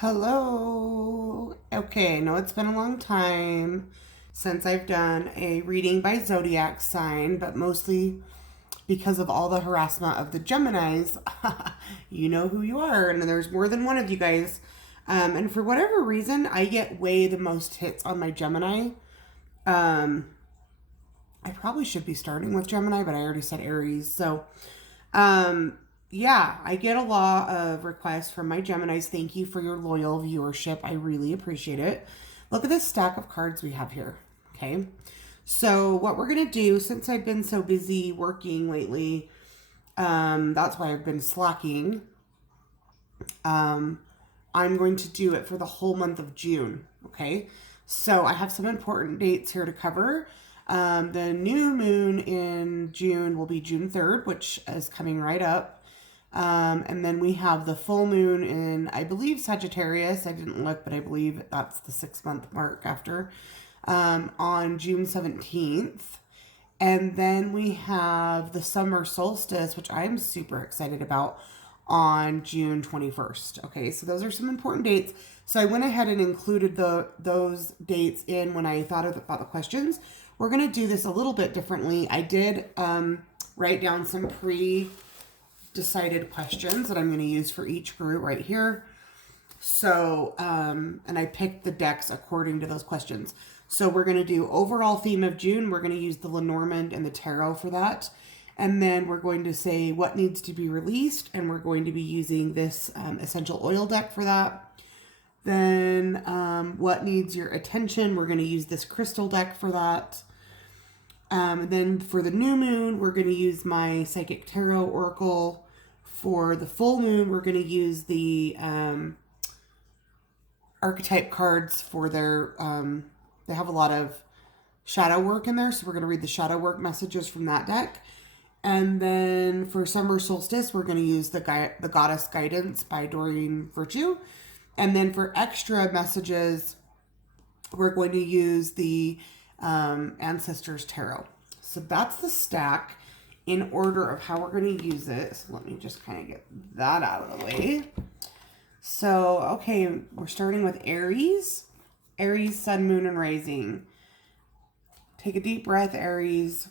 Hello. Okay, I know it's been a long time since I've done a reading by zodiac sign, but mostly because of all the harassment of the Geminis. You know who you are, and there's more than one of you guys. And for whatever reason, I get way the most hits on my Gemini. Um, I probably should be starting with Gemini, but I already said Aries. So, um, yeah, I get a lot of requests from my Geminis. Thank you for your loyal viewership. I really appreciate it. Look at this stack of cards we have here. Okay. So what we're going to do, since I've been so busy working lately, that's why I've been slacking. I'm going to do it for the whole month of June. Okay. So I have some important dates here to cover. The new moon in June will be June 3rd, which is coming right up. And then we have the full moon in, I believe, Sagittarius. I didn't look, but I believe that's the 6-month mark after, on June 17th. And then we have the summer solstice, which I'm super excited about, on June 21st. Okay, so those are some important dates. So I went ahead and included those dates in when I thought about the questions. We're going to do this a little bit differently. I did write down some pre-decided questions that I'm going to use for each group right here. So, and I picked the decks according to those questions. So we're going to do overall theme of June. We're going to use the Lenormand and the tarot for that. And then we're going to say what needs to be released. And we're going to be using this essential oil deck for that. Then what needs your attention? We're going to use this crystal deck for that. Then for the new moon, we're going to use my Psychic Tarot Oracle. For the full moon, we're going to use the archetype cards for their, they have a lot of shadow work in there. So we're going to read the shadow work messages from that deck. And then for summer solstice, we're going to use the Goddess Guidance by Doreen Virtue. And then for extra messages, we're going to use the Ancestors Tarot. So that's the stack in order of how we're going to use it. So let me just kind of get that out of the way. So, okay, we're starting with Aries. Aries, Sun, Moon, and Rising. Take a deep breath, Aries.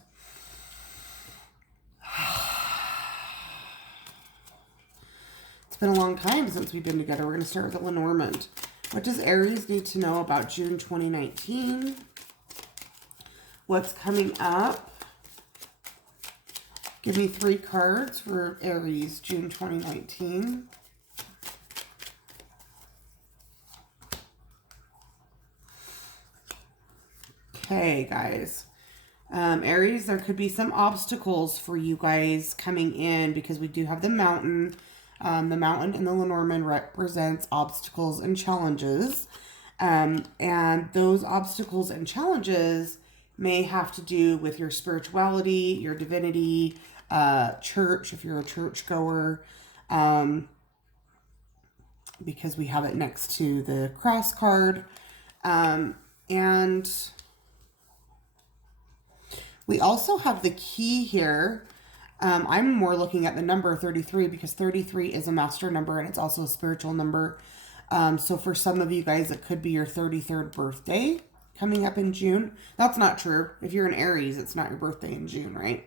It's been a long time since we've been together. We're going to start with the Lenormand. What does Aries need to know about June 2019? What's coming up? Give me 3 cards for Aries, June 2019. Okay, guys. Aries, there could be some obstacles for you guys coming in because we do have the mountain. The mountain in the Lenormand represents obstacles and challenges. And those obstacles and challenges may have to do with your spirituality, your divinity, church, if you're a churchgoer, because we have it next to the cross card. And we also have the key here. I'm more looking at the number 33 because 33 is a master number and it's also a spiritual number. So for some of you guys, it could be your 33rd birthday coming up in June. That's not true. If you're an Aries, it's not your birthday in June, right?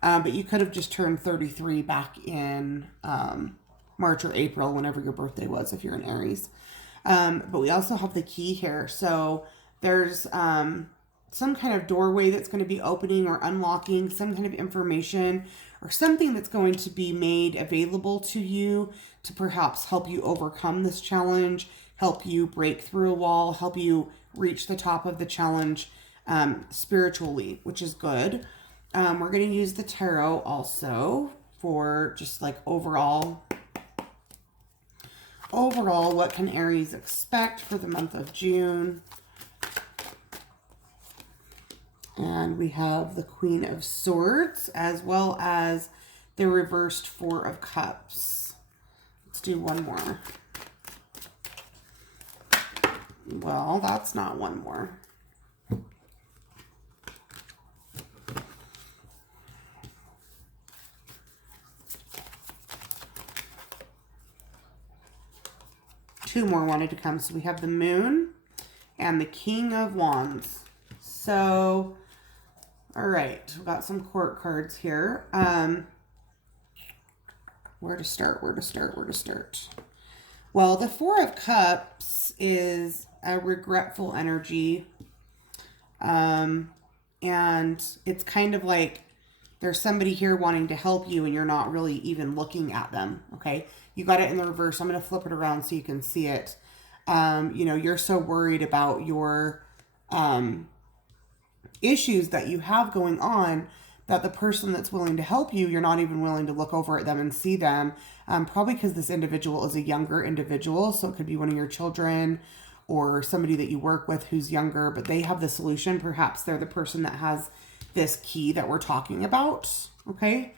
But you could have just turned 33 back in March or April, whenever your birthday was, if you're an Aries. But we also have the key here. So there's some kind of doorway that's going to be opening or unlocking, some kind of information or something that's going to be made available to you to perhaps help you overcome this challenge, help you break through a wall, help you reach the top of the challenge spiritually, which is good. We're going to use the tarot also for just like overall, what can Aries expect for the month of June? And we have the Queen of Swords as well as the reversed 4 of Cups. Let's do one more. Well, that's not one more. Two more wanted to come. So we have the Moon and the King of Wands. So, all right, we've got some court cards here. Where to start? Well, the Four of Cups is a regretful energy. And it's kind of like there's somebody here wanting to help you and you're not really even looking at them, okay? You got it in the reverse. I'm going to flip it around so you can see it. You know, you're so worried about your issues that you have going on that the person that's willing to help you, you're not even willing to look over at them and see them. Probably because this individual is a younger individual. So it could be one of your children or somebody that you work with who's younger, but they have the solution. Perhaps they're the person that has this key that we're talking about. Okay.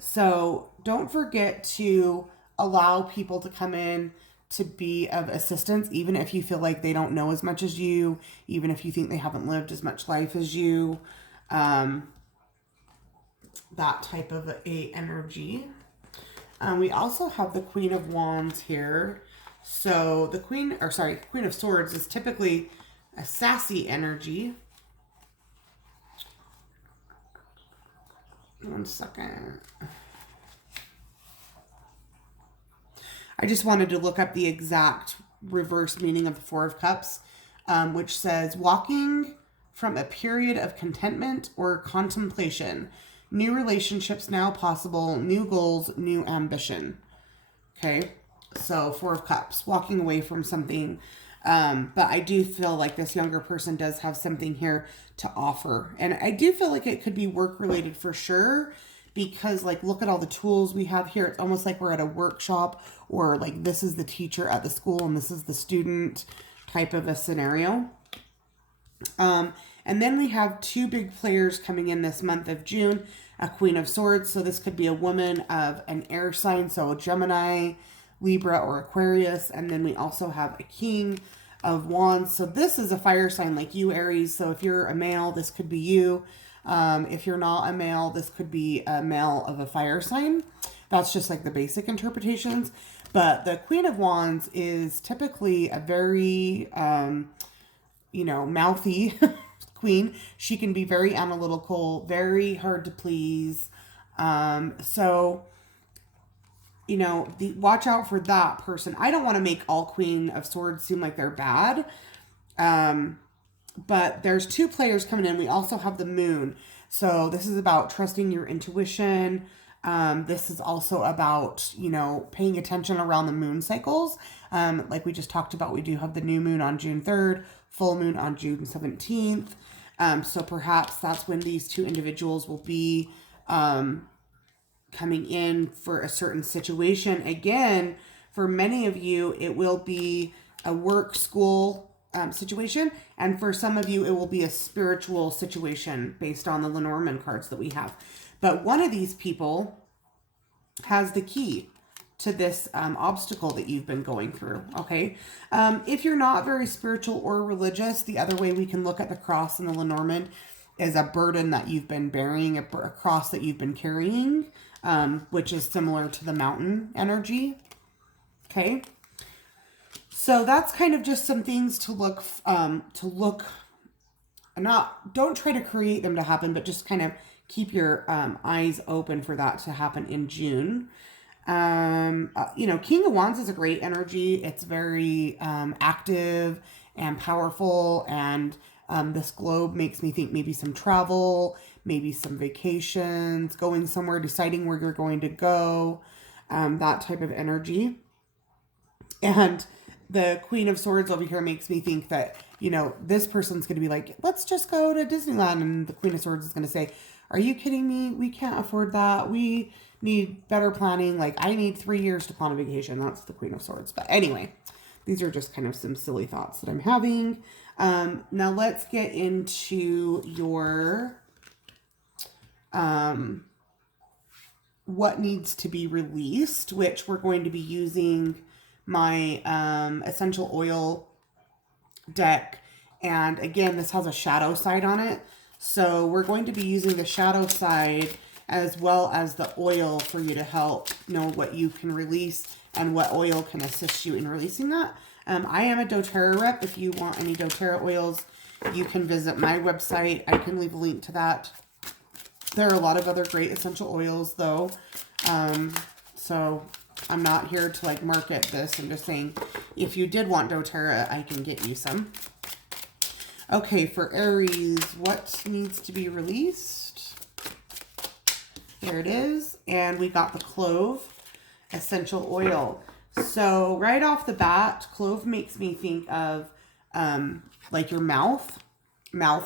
So don't forget to allow people to come in to be of assistance, even if you feel like they don't know as much as you, even if you think they haven't lived as much life as you. That type of a energy. We also have the Queen of Wands here. So the Queen of Swords is typically a sassy energy. One second. I just wanted to look up the exact reverse meaning of the Four of Cups, which says walking from a period of contentment or contemplation. New relationships now possible, new goals, new ambition. Okay, so Four of Cups, walking away from something. But I do feel like this younger person does have something here to offer. And I do feel like it could be work related for sure, because like, look at all the tools we have here. It's almost like we're at a workshop, or like this is the teacher at the school and this is the student type of a scenario. And then we have two big players coming in this month of June, a Queen of Swords. So this could be a woman of an air sign, so a Gemini, Libra, or Aquarius. And then we also have a King of Wands. So this is a fire sign like you, Aries. So if you're a male, this could be you. If you're not a male, this could be a male of a fire sign. That's just like the basic interpretations. But the Queen of Wands is typically a very, mouthy queen. She can be very analytical, very hard to please. So, watch out for that person. I don't want to make all Queen of Swords seem like they're bad. But there's two players coming in. We also have the Moon. So this is about trusting your intuition. This is also about, paying attention around the moon cycles. Like we just talked about, we do have the new moon on June 3rd, full moon on June 17th. So perhaps that's when these two individuals will be coming in for a certain situation. Again, for many of you, it will be a work, school situation. And for some of you, it will be a spiritual situation based on the Lenormand cards that we have. But one of these people has the key to this obstacle that you've been going through, okay? If you're not very spiritual or religious, the other way we can look at the cross and the Lenormand is a burden that you've been bearing, a cross that you've been carrying, which is similar to the mountain energy, okay? So that's kind of just some things to look, don't try to create them to happen, but just kind of keep your eyes open for that to happen in June. King of Wands is a great energy. It's very active and powerful. And this globe makes me think maybe some travel, maybe some vacations, going somewhere, deciding where you're going to go, that type of energy. And the Queen of Swords over here makes me think that, this person's going to be like, let's just go to Disneyland. And the Queen of Swords is going to say, are you kidding me? We can't afford that. We need better planning. Like, I need 3 years to plan a vacation. That's the Queen of Swords. But anyway, these are just kind of some silly thoughts that I'm having. Now let's get into your, what needs to be released, which we're going to be using my essential oil deck. And again, this has a shadow side on it. So we're going to be using the shadow side as well as the oil for you to help know what you can release and what oil can assist you in releasing that. I am a doTERRA rep. If you want any doTERRA oils, you can visit my website. I can leave a link to that. There are a lot of other great essential oils though. So I'm not here to like market this. I'm just saying if you did want doTERRA, I can get you some. Okay, for Aries, what needs to be released? There it is. And we got the clove essential oil. So right off the bat, clove makes me think of like your mouth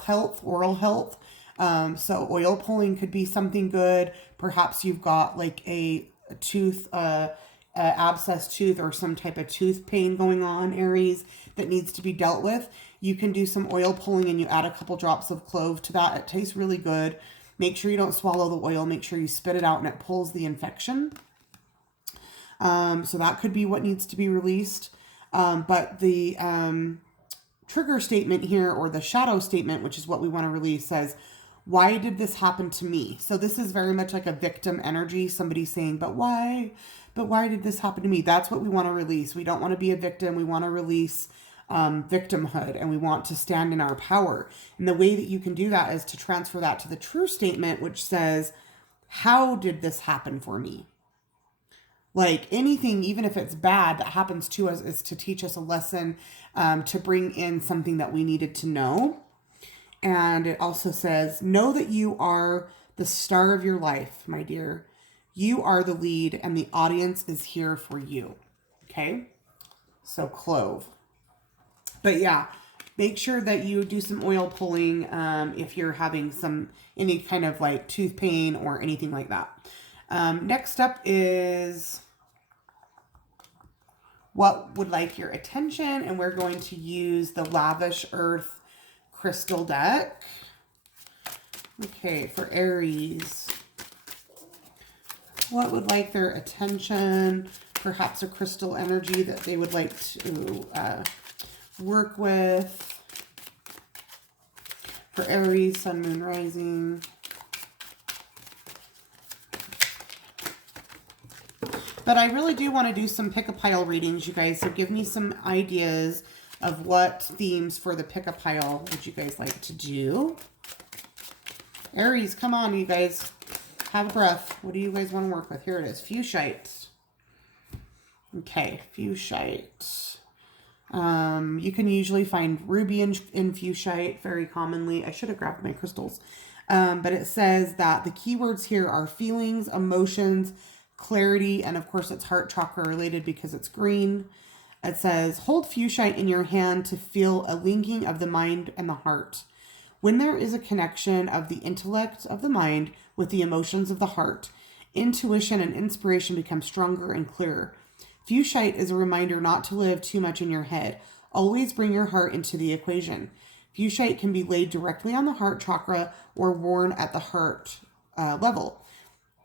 health, oral health. So oil pulling could be something good. Perhaps you've got like a tooth, abscess tooth or some type of tooth pain going on, Aries, that needs to be dealt with. You can do some oil pulling and you add a couple drops of clove to that. It tastes really good. Make sure you don't swallow the oil. Make sure you spit it out and it pulls the infection. So that could be what needs to be released. But the trigger statement here, or the shadow statement, which is what we want to release, says, why did this happen to me? So this is very much like a victim energy. Somebody saying, but why? But why did this happen to me? That's what we want to release. We don't want to be a victim. We want to release victimhood, and we want to stand in our power. And the way that you can do that is to transfer that to the true statement, which says, how did this happen for me? Like anything, even if it's bad, that happens to us is to teach us a lesson, to bring in something that we needed to know. And it also says, know that you are the star of your life, my dear. You are the lead and the audience is here for you. Okay? So clove. But yeah, make sure that you do some oil pulling if you're having any kind of like tooth pain or anything like that. Next up is what would like your attention, and we're going to use the Lavish Earth crystal deck. Okay, for Aries, what would like their attention? Perhaps a crystal energy that they would like to work with. For Aries, Sun, Moon, Rising. But I really do want to do some pick-a-pile readings, you guys. So give me some ideas of what themes for the pick-a-pile would you guys like to do. Aries, come on, you guys. Have a breath. What do you guys want to work with? Here it is. Fuchsite. Okay, Fuchsite. You can usually find ruby in Fuchsite very commonly. I should have grabbed my crystals. But it says that the keywords here are feelings, emotions, clarity, and of course it's heart chakra related because it's green. It says, hold Fuchsite in your hand to feel a linking of the mind and the heart. When there is a connection of the intellect of the mind with the emotions of the heart, intuition and inspiration become stronger and clearer. Fuchsite is a reminder not to live too much in your head. Always bring your heart into the equation. Fuchsite can be laid directly on the heart chakra or worn at the heart level.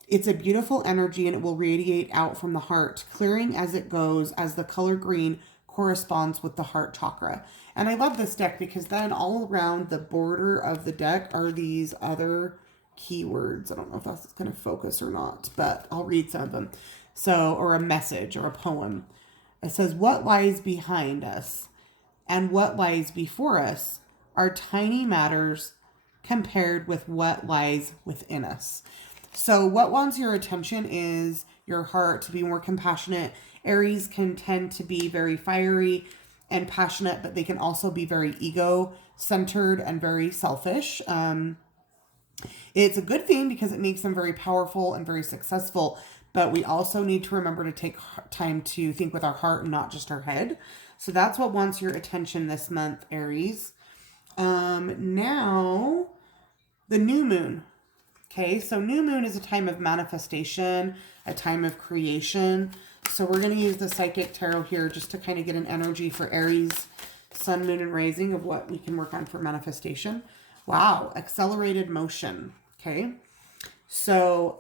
It's a beautiful energy and it will radiate out from the heart, clearing as it goes, as the color green corresponds with the heart chakra. And I love this deck because then all around the border of the deck are these other keywords. I don't know if that's going to focus or not, but I'll read some of them. So, or a message or a poem. It says, what lies behind us and what lies before us are tiny matters compared with what lies within us. So what wants your attention is your heart to be more compassionate. Aries can tend to be very fiery and passionate, but they can also be very ego-centered and very selfish. It's a good thing because it makes them very powerful and very successful, but we also need to remember to take time to think with our heart and not just our head. So that's what wants your attention this month, Aries. Now, the new moon. Okay, so new moon is a time of manifestation, a time of creation. So we're going to use the Psychic Tarot here just to kind of get an energy for Aries, Sun, Moon, and Rising of what we can work on for manifestation. Wow, accelerated motion. Okay, so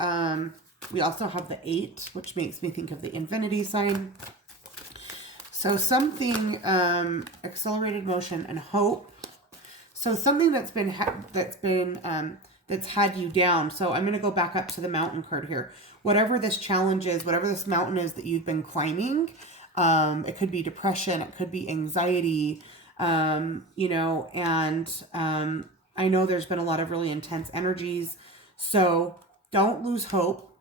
we also have the 8, which makes me think of the infinity sign. So something, accelerated motion and hope. So something that's had you down. So I'm going to go back up to the mountain card here. whatever this challenge is, whatever this mountain is that you've been climbing, it could be depression, it could be anxiety, you know, and I know there's been a lot of really intense energies. So don't lose hope.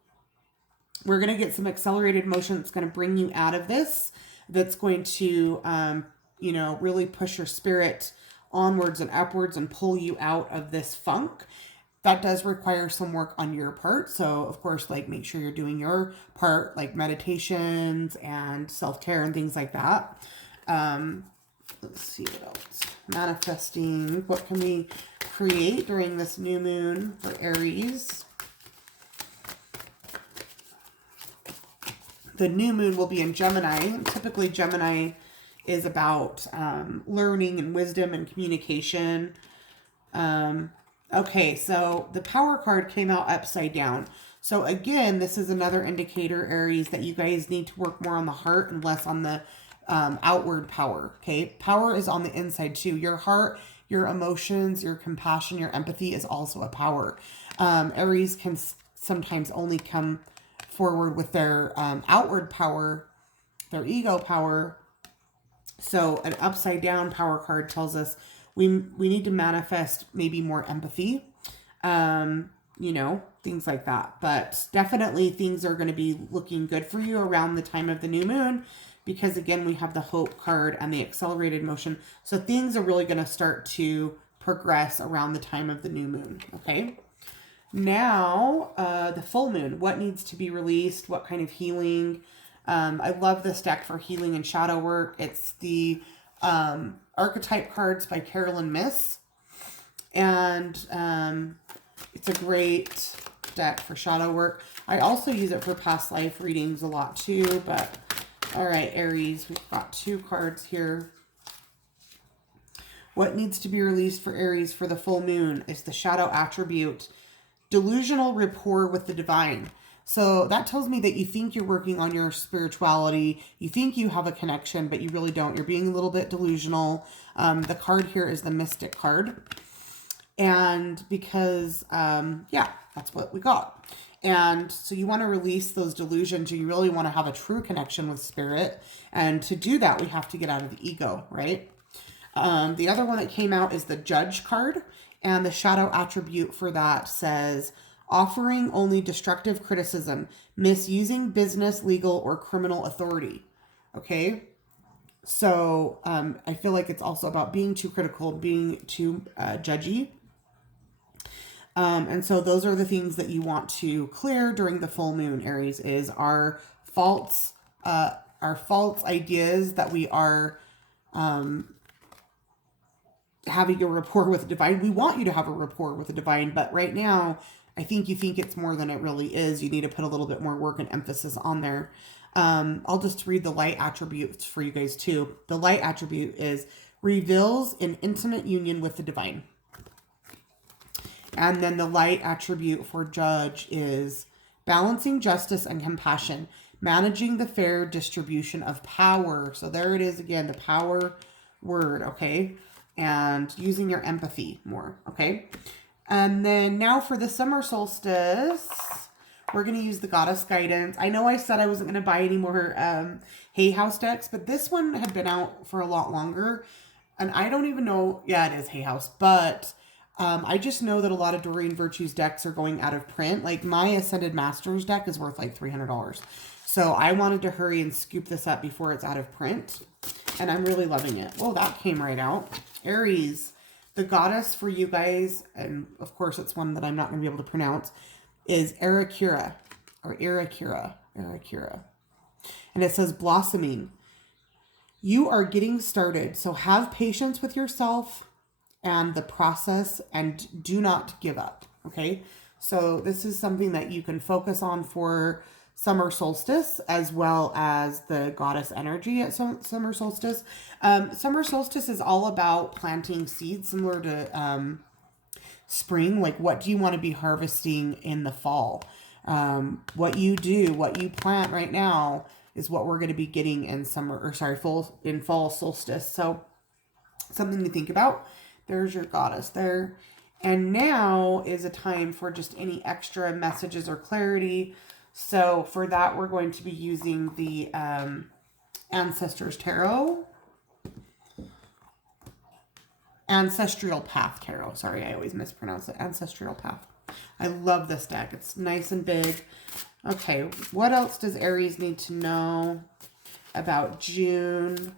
We're going to get some accelerated motion that's going to bring you out of this, that's going to, you know, really push your spirit onwards and upwards and pull you out of this funk. That does require some work on your part. So, of course, like, make sure you're doing your part, like meditations and self-care and things like that. Let's see what else. Manifesting. What can we create during this new moon for Aries? The new moon will be in Gemini. Typically, Gemini is about learning and wisdom and communication. Okay, so the Power card came out upside down. So again, this is another indicator, Aries, that you guys need to work more on the heart and less on the outward power. Okay, power is on the inside too. Your heart, your emotions, your compassion, your empathy is also a power. Aries can sometimes only come forward with their outward power, their ego power. So an upside down power card tells us we need to manifest maybe more empathy, you know, things like that. But definitely things are going to be looking good for you around the time of the new moon, because again, we have the hope card and the accelerated motion. So things are really going to start to progress around the time of the new moon. Okay. Now, the full moon, what needs to be released? What kind of healing? I love this deck for healing and shadow work. It's the archetype cards by Carolyn Miss. And it's a great deck for shadow work. I also use it for past life readings a lot too. But all right, Aries, we've got 2 cards here. What needs to be released for Aries for the full moon is the shadow attribute, delusional rapport with the divine. So that tells me that you think you're working on your spirituality. You think you have a connection, but you really don't. You're being a little bit delusional. The card here is the Mystic card. And because, yeah, that's what we got. And so you want to release those delusions. You really want to have a true connection with spirit. And to do that, we have to get out of the ego, right? The other one that came out is the Judge card. And the shadow attribute for that says, offering only destructive criticism, misusing business, legal, or criminal authority. Okay? So I feel like it's also about being too critical, being too judgy. And so those are the things that you want to clear during the full moon, Aries, is our false ideas that we are having a rapport with the divine. We want you to have a rapport with the divine, but right now, I think you think it's more than it really is. You need to put a little bit more work and emphasis on there. I'll just read the light attributes for you guys too. The light attribute is reveals an intimate union with the divine. And then the light attribute for Judge is balancing justice and compassion, managing the fair distribution of power. So there it is again, the power word, okay? And using your empathy more, okay? And then now for the summer solstice, we're going to use the Goddess Guidance. I know I said I wasn't going to buy any more Hay House decks, but this one had been out for a lot longer. And I don't even know, yeah, it is Hay House, but I just know that a lot of Doreen Virtue's decks are going out of print. Like my Ascended Masters deck is worth like $300. So I wanted to hurry and scoop this up before it's out of print. And I'm really loving it. Well, that came right out. Aries, the goddess for you guys, and of course it's one that I'm not going to be able to pronounce, is Arakira, or Arakira. And it says blossoming. You are getting started, so have patience with yourself and the process and do not give up, okay? So this is something that you can focus on for summer solstice, as well as the goddess energy at summer solstice. Summer solstice is all about planting seeds, similar to spring. Like, what do you want to be harvesting in the fall? What you do, what you plant right now is what we're going to be getting in fall solstice. So something to think about. There's your goddess there. And now is a time for just any extra messages or clarity. So for that, we're going to be using the Ancestors Tarot. Ancestral Path Tarot. Sorry, I always mispronounce it. Ancestral Path. I love this deck. It's nice and big. Okay, what else does Aries need to know about June?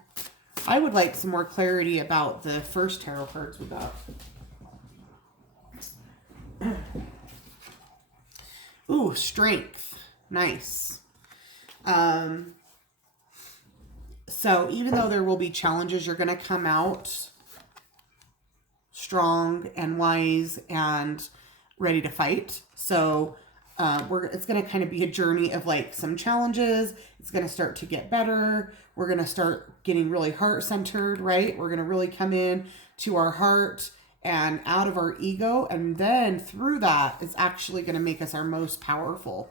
I would like some more clarity about the first tarot cards we got. Ooh, Strength. Nice. So even though there will be challenges, you're going to come out strong and wise and ready to fight. So it's going to kind of be a journey of like some challenges. It's going to start to get better. We're going to start getting really heart-centered, right? We're going to really come in to our heart and out of our ego. And then through that, it's actually going to make us our most powerful.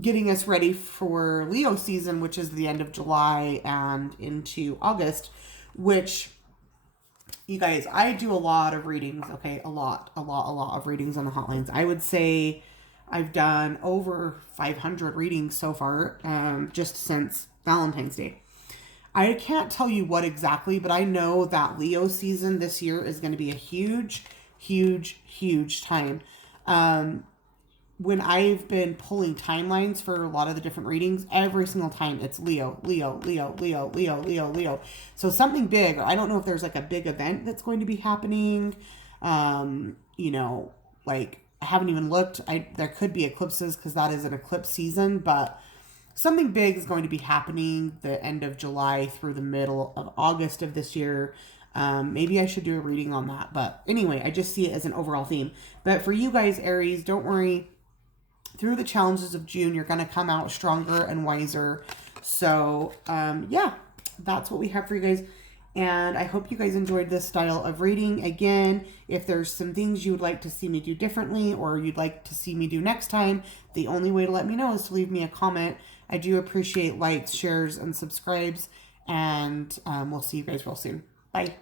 Getting us ready for Leo season, which is the end of July and into August, which, you guys, I do a lot of readings, okay? A lot of readings on the hotlines. I would say I've done over 500 readings so far, just since Valentine's Day. I can't tell you what exactly, but I know that Leo season this year is going to be a huge, huge, huge time. When I've been pulling timelines for a lot of the different readings, every single time it's Leo, Leo, Leo, Leo, Leo, Leo, Leo. So something big, I don't know if there's like a big event that's going to be happening. You know, like I haven't even looked. There could be eclipses because that is an eclipse season, but something big is going to be happening the end of July through the middle of August of this year. Maybe I should do a reading on that. But anyway, I just see it as an overall theme. But for you guys, Aries, don't worry. Through the challenges of June, you're going to come out stronger and wiser. So, yeah, that's what we have for you guys. And I hope you guys enjoyed this style of reading. Again, if there's some things you would like to see me do differently or you'd like to see me do next time, the only way to let me know is to leave me a comment. I do appreciate likes, shares, and subscribes. And we'll see you guys real soon. Bye.